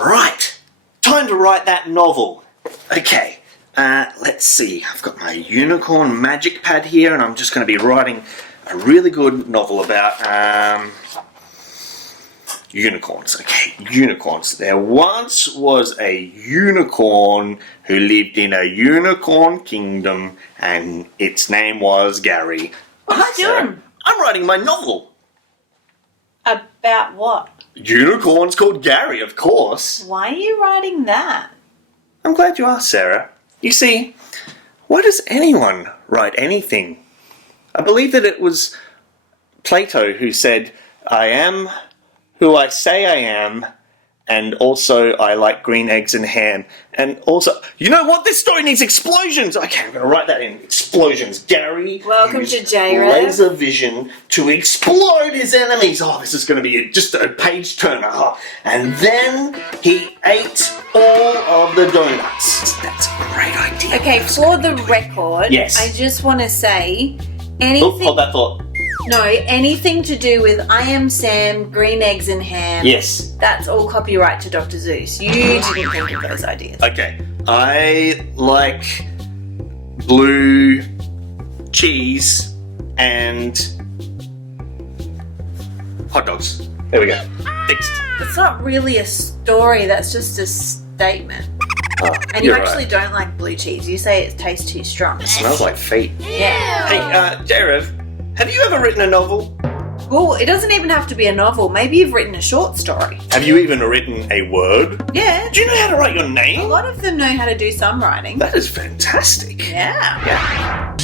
Right, time to write that novel. Okay, let's see. I've got my unicorn magic pad here, and I'm just going to be writing a really good novel about unicorns. Okay, unicorns. There once was a unicorn who lived in a unicorn kingdom, and its name was Gary. What are you doing? I'm writing my novel. About what? Unicorns called Gary, of course. Why are you writing that? I'm glad you asked, Sarah. You see, why does anyone write anything? I believe that it was Plato who said, I am who I say I am, and also I like green eggs and ham. And also, you know what? This story needs explosions! Okay, I'm going to write that in. Explosions. Gary Welcome used to JRev. laser vision to explode his enemies. Oh, this is going to be just a page turner. Oh. And then he ate all of the donuts. That's a great idea. Okay, for the record, Yes. I just want to say Oh, anything. hold that thought. No, anything to do with I am Sam, green eggs and ham. Yes. That's all copyright to Dr. Zeus. You didn't think of those ideas. Okay. I like blue cheese and hot dogs. There we go. Fixed. It's not really a story, that's just a statement. Oh, And you you're actually right. don't like blue cheese. You say it tastes too strong. It smells like feet. Yeah. Hey, JRev, have you ever written a novel? Well, it doesn't even have to be a novel. Maybe you've written a short story. Have you even written a word? Yeah. Do you know how to write your A name? lot of them know how to do some writing. That is fantastic. Yeah.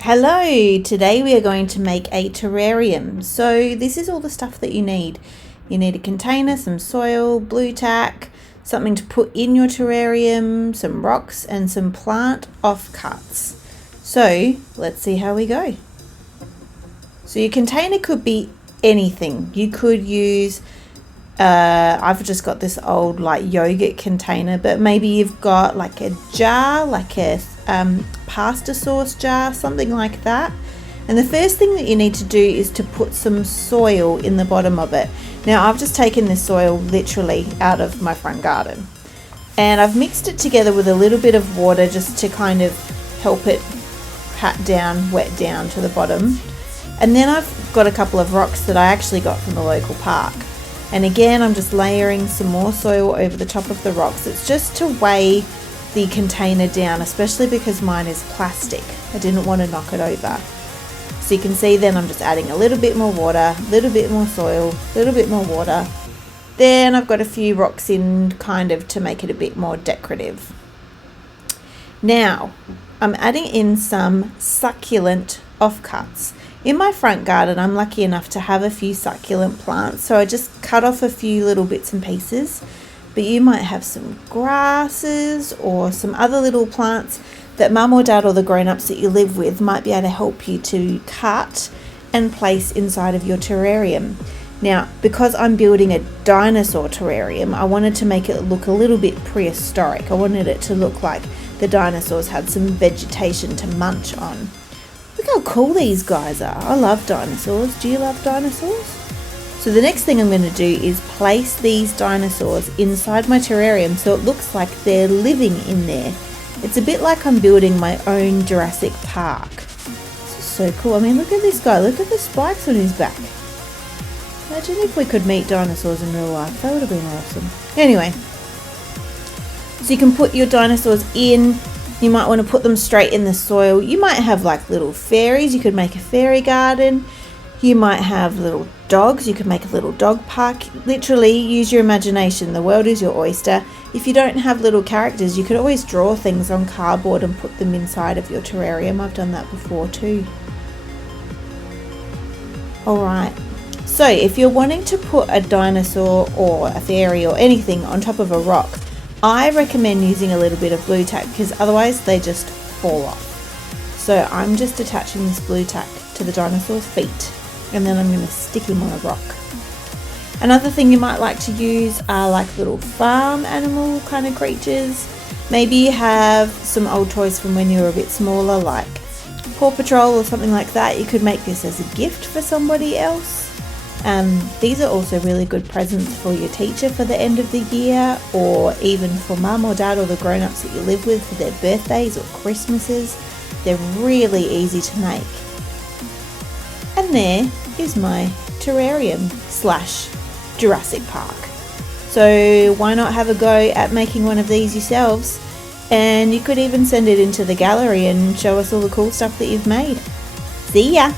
Hello, today we are going to make a terrarium. So this is all the stuff that you need. You need a container, some soil, blue tack, something to put in your terrarium, some rocks and some plant offcuts. So let's see how we go. So your container could be anything. You could use, I've just got this old like yogurt container, but maybe you've got like a jar, like a pasta sauce jar, something like that. And the first thing that you need to do is to put some soil in the bottom of it. Now I've just taken this soil literally out of my front garden, and I've mixed it together with a little bit of water just to kind of help it pat down, wet down to the bottom. And then I've got a couple of rocks that I actually got from the local park. And again, I'm just layering some more soil over the top of the rocks. It's just to weigh the container down, especially because mine is plastic. I didn't want to knock it over. So you can see then I'm just adding a little bit more water, a little bit more soil, a little bit more water. Then I've got a few rocks in kind of to make it a bit more decorative. Now, I'm adding in some succulent offcuts. In my front garden, I'm lucky enough to have a few succulent plants, so I just cut off a few little bits and pieces. But you might have some grasses or some other little plants that mum or dad or the grown-ups that you live with might be able to help you to cut and place inside of your terrarium. Now, because I'm building a dinosaur terrarium, I wanted to make it look a little bit prehistoric. I wanted it to look like the dinosaurs had some vegetation to munch on. Look how cool these guys are. I love dinosaurs. Do you love dinosaurs? So the next thing I'm going to do is place these dinosaurs inside my terrarium so it looks like they're living in there. It's a bit like I'm building my own Jurassic Park. This is so cool. I mean, look at this guy. Look at the spikes on his back. Imagine if we could meet dinosaurs in real life. That would have been awesome. Anyway, so you can put your dinosaurs in. You might want to put them straight in the soil. You might have like little fairies. You could make a fairy garden. You might have little dogs. You could make a little dog park. Literally, use your imagination. The world is your oyster. If you don't have little characters, you could always draw things on cardboard and put them inside of your terrarium. I've done that before too. Alright, so if you're wanting to put a dinosaur or a fairy or anything on top of a rock, I recommend using a little bit of blue tack because otherwise they just fall off. So I'm just attaching this blue tack to the dinosaur's feet, and then I'm going to stick him on a rock. Another thing you might like to use are like little farm animal kind of creatures. Maybe you have some old toys from when you were a bit smaller, like Paw Patrol or something like that. You could make this as a gift for somebody else. These are also really good presents for your teacher for the end of the year, or even for mum or dad or the grown-ups that you live with for their birthdays or Christmases. They're really easy to make. And there is my terrarium / Jurassic Park. So why not have a go at making one of these yourselves? And you could even send it into the gallery and show us all the cool stuff that you've made. See ya!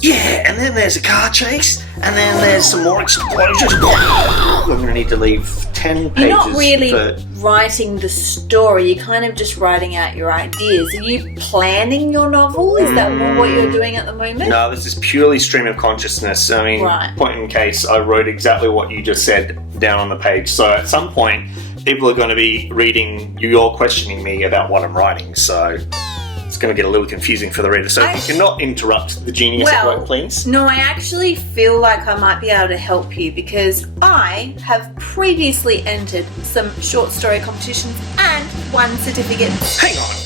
Yeah, and then there's a car chase, and then there's some more explosions. I'm going to need to leave 10 pages. You're not really for... writing the story, you're kind of just writing out your ideas. Are you planning your novel? Is that more what you're doing at the moment? No, this is purely stream of consciousness. I mean, point in case, I wrote exactly what you just said down on the page. So at some point, people are going to be reading you're questioning me about what I'm writing. So it's going to get a little confusing for the reader. So if you cannot interrupt the genius at work, please. No, I actually feel like I might be able to help you because I have previously entered some short story competitions and won certificates. Hang on.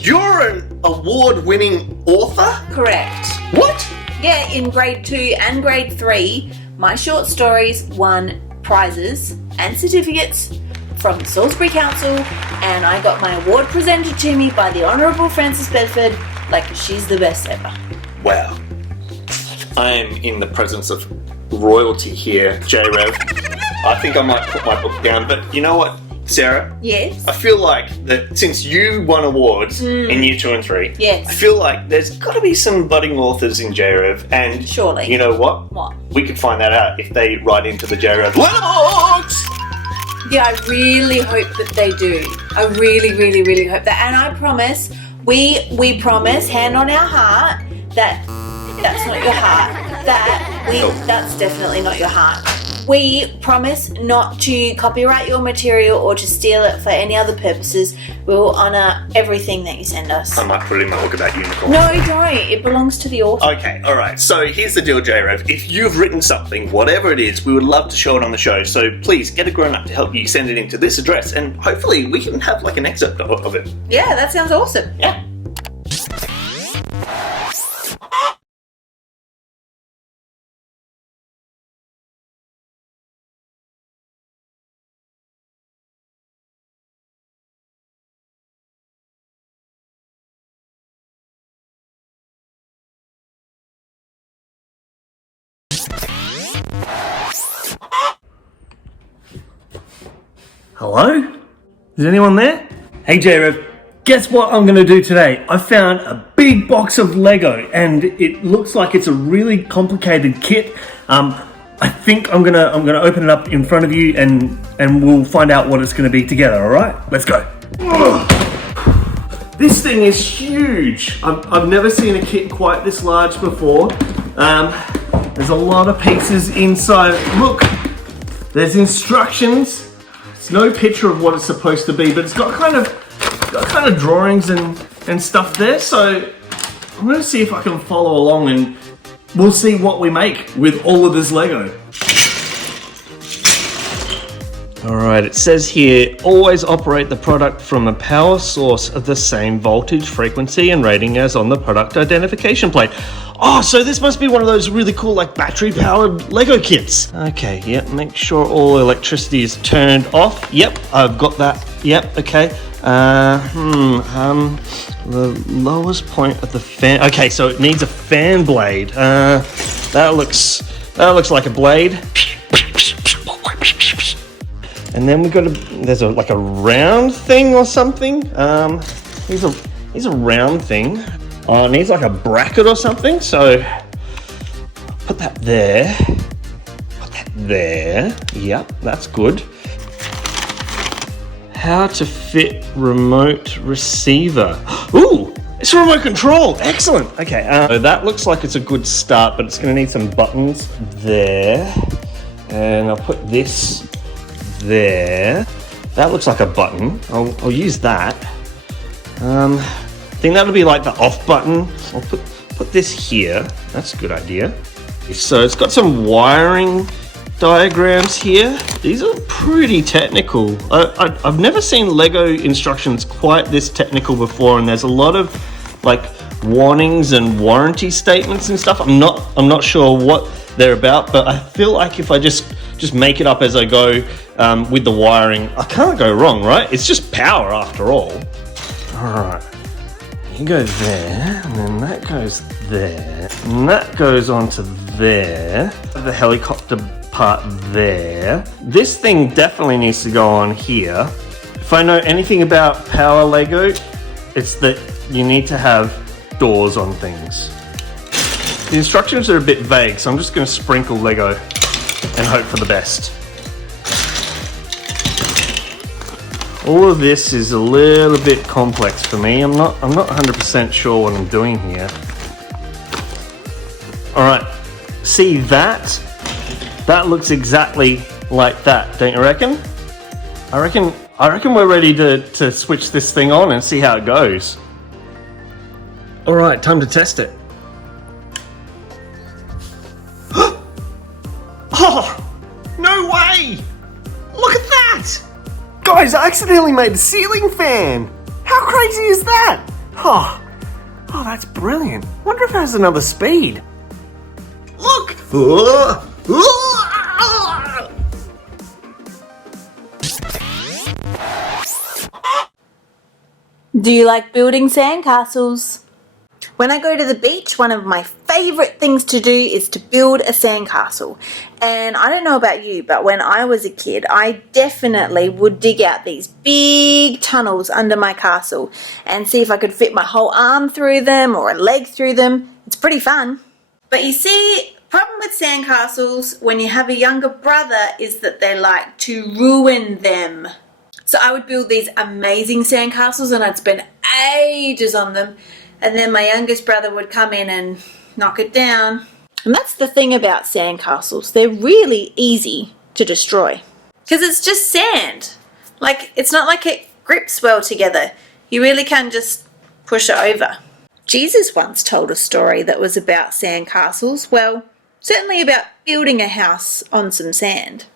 You're an award-winning author? Correct. What? Yeah, in grade 2 and grade 3, my short stories won prizes and certificates from the Salisbury Council, and I got my award presented to me by the Honourable Frances Bedford like she's the best ever. Wow. I am in the presence of royalty here, JRev. I think I might put my book down, but you know what, Sarah? Yes? I feel like that since you won awards in year 2 and 3, yes, I feel like there's got to be some budding authors in JRev, and surely. You know what? What? We could find that out if they write into the JRev letterbox! Yeah, I really hope that they do. I really, really, really hope that. And I promise, we promise, hand on our heart, that that's not your heart. That's definitely not your heart. We promise not to copyright your material or to steal it for any other purposes. We will honour everything that you send us. I might put it in my book about unicorns. No, don't. It belongs to the author. Okay, alright. So here's the deal, JRev. If you've written something, whatever it is, we would love to show it on the show. So please get a grown-up to help you send it into this address, and hopefully we can have like an excerpt of it. Yeah, that sounds awesome. Yeah. Hello? Is anyone there? Hey JRev, guess what I'm gonna do today? I found a big box of Lego and it looks like it's a really complicated kit. I think I'm gonna open it up in front of you and we'll find out what it's gonna be together, alright? Let's go. This thing is huge. I've never seen a kit quite this large before. There's a lot of pieces inside. Look, there's instructions. It's no picture of what it's supposed to be, but it's got kind of drawings and stuff there. So I'm going to see if I can follow along and we'll see what we make with all of this Lego. Alright, it says here, always operate the product from a power source of the same voltage, frequency and rating as on the product identification plate. Oh, so this must be one of those really cool like battery powered Lego kits. Okay, yep, make sure all electricity is turned off. Yep, I've got that. Yep, okay. The lowest point of the fan. Okay, so it needs a fan blade. That looks like a blade. And then there's like a round thing or something. Here's a round thing. Oh, it needs like a bracket or something. So put that there. Put that there. Yep, that's good. How to fit remote receiver. Ooh, it's a remote control. Excellent. Okay, so that looks like it's a good start, but it's going to need some buttons there. And I'll put this there. That looks like a button. I'll use that. I think that'll be like the off button. I'll put this here. That's a good idea. So it's got some wiring diagrams here. These are pretty technical. I've never seen Lego instructions quite this technical before, and there's a lot of like warnings and warranty statements and stuff. I'm not sure what they're about, but I feel like if I just make it up as I go with the wiring, I can't go wrong, right? It's just power after all. Alright, you go there, and then that goes there, and that goes onto there, the helicopter part there. This thing definitely needs to go on here. If I know anything about power Lego, it's that you need to have doors on things. The instructions are a bit vague, so I'm just going to sprinkle Lego and hope for the best. All of this is a little bit complex for me. I'm not 100% sure what I'm doing here. All right, see that? That looks exactly like that, don't you reckon? I reckon we're ready to switch this thing on and see how it goes. All right, time to test it. Oh, no way! Look at that! Guys, I accidentally made a ceiling fan. How crazy is that? Oh, that's brilliant. Wonder if it has another speed. Look! Do you like building sandcastles? When I go to the beach, one of my favourite things to do is to build a sandcastle. And I don't know about you, but when I was a kid, I definitely would dig out these big tunnels under my castle and see if I could fit my whole arm through them or a leg through them. It's pretty fun. But you see, problem with sandcastles when you have a younger brother is that they like to ruin them. So I would build these amazing sandcastles and I'd spend ages on them. And then my youngest brother would come in and knock it down. And that's the thing about sandcastles. They're really easy to destroy. Because it's just sand. Like, it's not like it grips well together. You really can just push it over. Jesus once told a story that was about sandcastles. Well, certainly about building a house on some sand.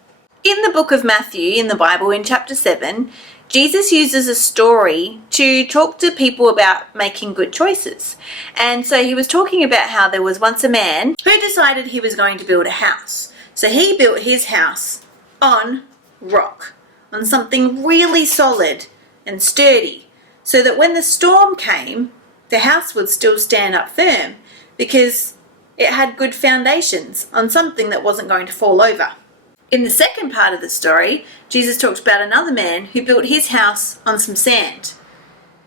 In the book of Matthew, in the Bible, in chapter 7, Jesus uses a story to talk to people about making good choices. And so he was talking about how there was once a man who decided he was going to build a house. So he built his house on rock, on something really solid and sturdy, so that when the storm came, the house would still stand up firm because it had good foundations on something that wasn't going to fall over. In the second part of the story, Jesus talks about another man who built his house on some sand.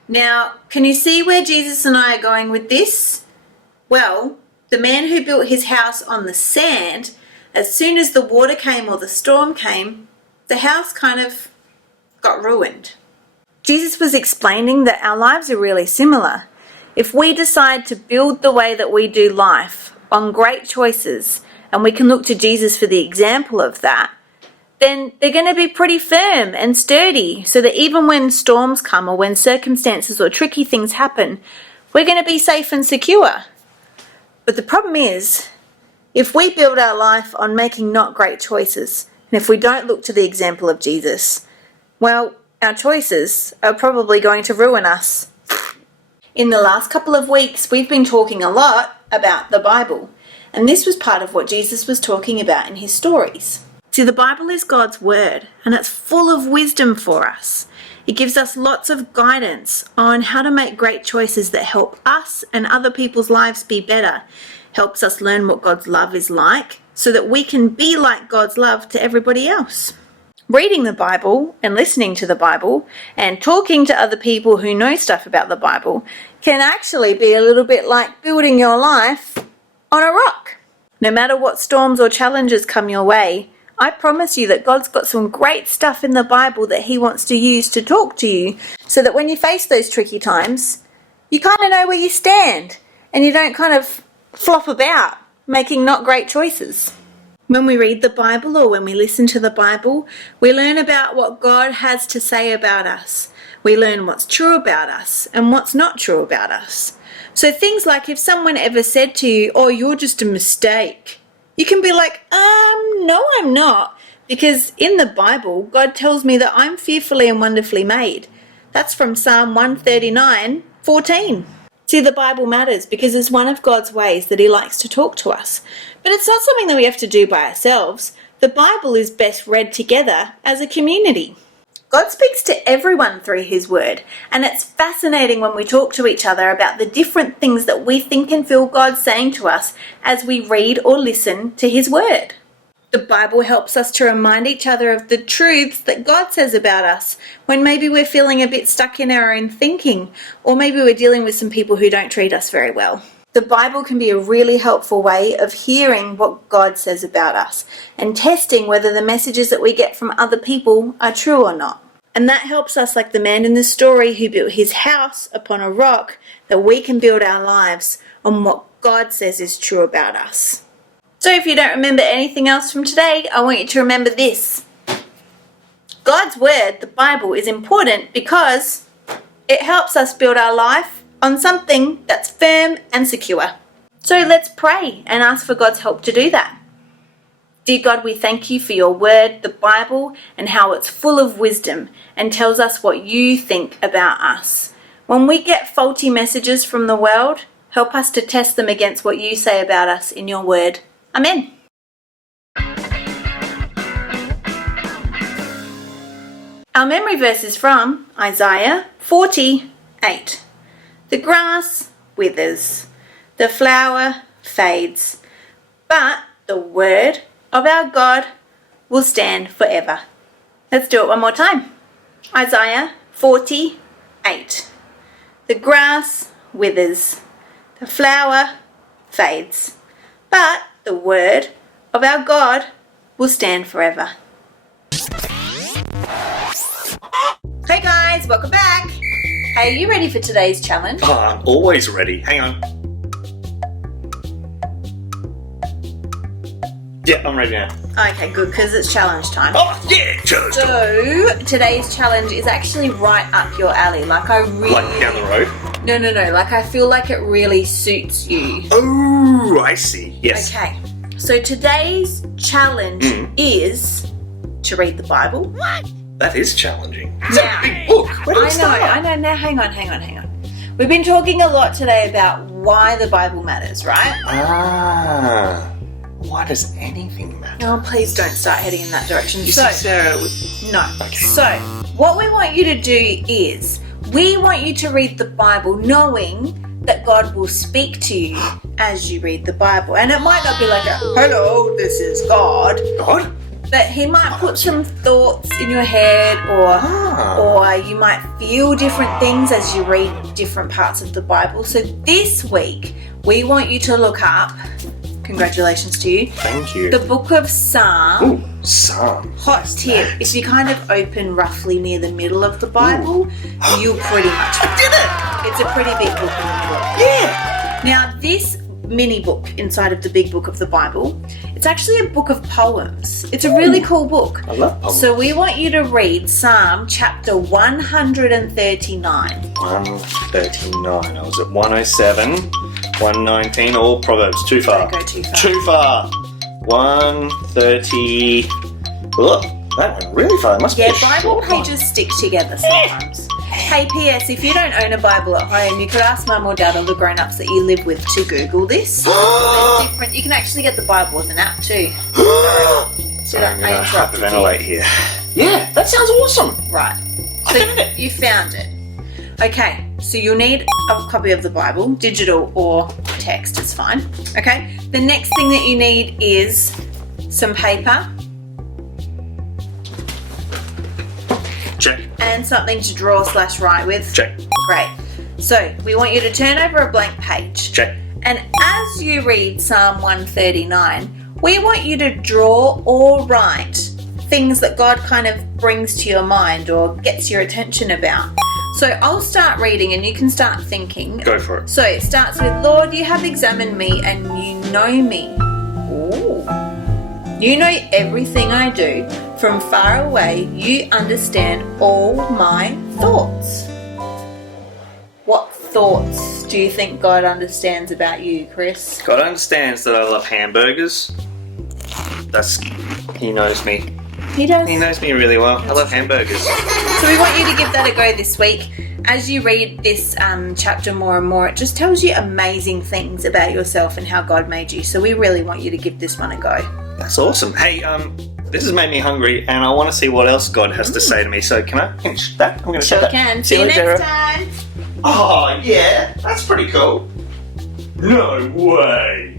Now, can you see where Jesus and I are going with this? Well, the man who built his house on the sand, as soon as the water came or the storm came, the house kind of got ruined. Jesus was explaining that our lives are really similar. If we decide to build the way that we do life on great choices, and we can look to Jesus for the example of that, then they're going to be pretty firm and sturdy so that even when storms come or when circumstances or tricky things happen, we're going to be safe and secure. But the problem is, if we build our life on making not great choices, and if we don't look to the example of Jesus, well, our choices are probably going to ruin us. In the last couple of weeks, we've been talking a lot about the Bible. And this was part of what Jesus was talking about in his stories. See, the Bible is God's word, and it's full of wisdom for us. It gives us lots of guidance on how to make great choices that help us and other people's lives be better. Helps us learn what God's love is like, so that we can be like God's love to everybody else. Reading the Bible and listening to the Bible and talking to other people who know stuff about the Bible can actually be a little bit like building your life on a rock. No matter what storms or challenges come your way, I promise you that God's got some great stuff in the Bible that he wants to use to talk to you, so that when you face those tricky times, you kind of know where you stand and you don't kind of flop about making not great choices. When we read the Bible or when we listen to the Bible, we learn about what God has to say about us. We learn what's true about us and what's not true about us. So things like if someone ever said to you, "Oh, you're just a mistake," you can be like, no, I'm not. Because in the Bible, God tells me that I'm fearfully and wonderfully made. That's from Psalm 139:14. See, the Bible matters because it's one of God's ways that He likes to talk to us. But it's not something that we have to do by ourselves. The Bible is best read together as a community. God speaks to everyone through His Word, and it's fascinating when we talk to each other about the different things that we think and feel God's saying to us as we read or listen to His Word. The Bible helps us to remind each other of the truths that God says about us when maybe we're feeling a bit stuck in our own thinking, or maybe we're dealing with some people who don't treat us very well. The Bible can be a really helpful way of hearing what God says about us and testing whether the messages that we get from other people are true or not. And that helps us, like the man in the story who built his house upon a rock, that we can build our lives on what God says is true about us. So if you don't remember anything else from today, I want you to remember this. God's Word, the Bible, is important because it helps us build our life on something that's firm and secure. So let's pray and ask for God's help to do that. Dear God, we thank you for your Word, the Bible, and how it's full of wisdom and tells us what you think about us. When we get faulty messages from the world, help us to test them against what you say about us in your Word. Amen. Our memory verse is from Isaiah 48. The grass withers, the flower fades, but the word of our God will stand forever. Let's do it one more time. Isaiah 48. The grass withers, the flower fades, but the word of our God will stand forever. Hey guys, welcome back. Hey, are you ready for today's challenge? Oh, I'm always ready. Hang on. Yeah, I'm ready now. Okay, good, because it's challenge time. Oh, yeah, challenge time. So, today's challenge is actually right up your alley. Like, I really... Like down the road? No. Like, I feel like it really suits you. Oh, I see. Yes. Okay, so today's challenge is to read the Bible. What? That is challenging. It's Now, a big book. Where do we start? I know. Now, hang on. We've been talking a lot today about why the Bible matters, right? Ah. Why does anything matter? Oh, please don't start heading in that direction. You see, Sarah, was... No. Okay. So, what we want you to do is, we want you to read the Bible knowing that God will speak to you as you read the Bible. And it might not be like a, hello, this is God. God? But He might put some thoughts in your head, or you might feel different things as you read different parts of the Bible. So this week, we want you to look up, congratulations to you, Thank you. the book of Psalm. Ooh, Psalm. Hot tip, if you kind of open roughly near the middle of the Bible, you'll pretty much I did it! It's a pretty big book in the middle. Yeah! Now, this mini book inside of the big book of the Bible, it's actually a book of poems. It's a really cool book. I love poems. So we want you to read Psalm chapter 139. 139. I was at 107, 119, all Proverbs. Too far. Don't go too far. Too far. 130. Look, that went really far. It must be Yeah, a Bible short one. pages stick together sometimes. Hey, P.S. If you don't own a Bible at home, you could ask Mum or Dad or the grown-ups that you live with to Google this. There's different. You can actually get the Bible with an app too. Sorry, I'm going to interrupted you. hyperventilate here. Yeah, that sounds awesome. Right. I found it. You found it. Okay, so you'll need a copy of the Bible, digital or text, it's fine. Okay, the next thing that you need is some paper Check. and something to draw / write with. Check. Great. So we want you to turn over a blank page. Check. And as you read Psalm 139, we want you to draw or write things that God kind of brings to your mind or gets your attention about. So I'll start reading and you can start thinking. Go for it. So it starts with, Lord, you have examined me and you know me. Ooh. You know everything I do. From far away, you understand all my thoughts. What thoughts do you think God understands about you, Chris? God understands that I love hamburgers. He knows me. He does. He knows me really well. I love hamburgers. So we want you to give that a go this week. as you read this chapter more and more, it just tells you amazing things about yourself and how God made you. So we really want you to give this one a go. That's awesome. Hey, this has made me hungry, and I want to see what else God has to say to me. So can I finish that? I'm going to Sure that. can. See you next later. time. Oh, yeah. That's pretty cool. No way.